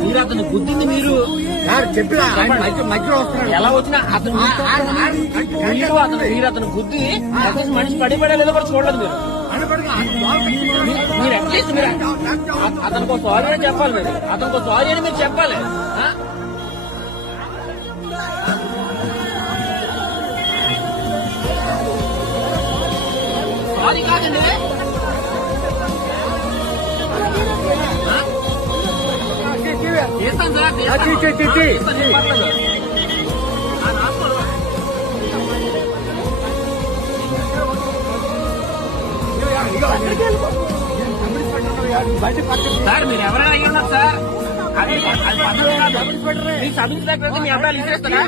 మీరు అతను గుద్దింది మీరు చెప్పినా మధ్యలో వస్తున్నాడు. ఎలా వచ్చినా అతను అతను గుద్ది మనిషి పడిపడేదో కూడా చూడలేదు మీరు అట్లీస్ట్ మీరు అతనికి సారీ అని చెప్పాలి. మీరు అతనికి సారీ అని మీరు చెప్పాలి. సారీ కాదండి, చేస్తాను సార్. సార్ మీరు ఎవరైనా అయ్యి ఉన్నారు సార్. అది సబ్ ఇన్స్పెక్టర్ మీ అబ్బాయిలు ఇచ్చేస్తారా?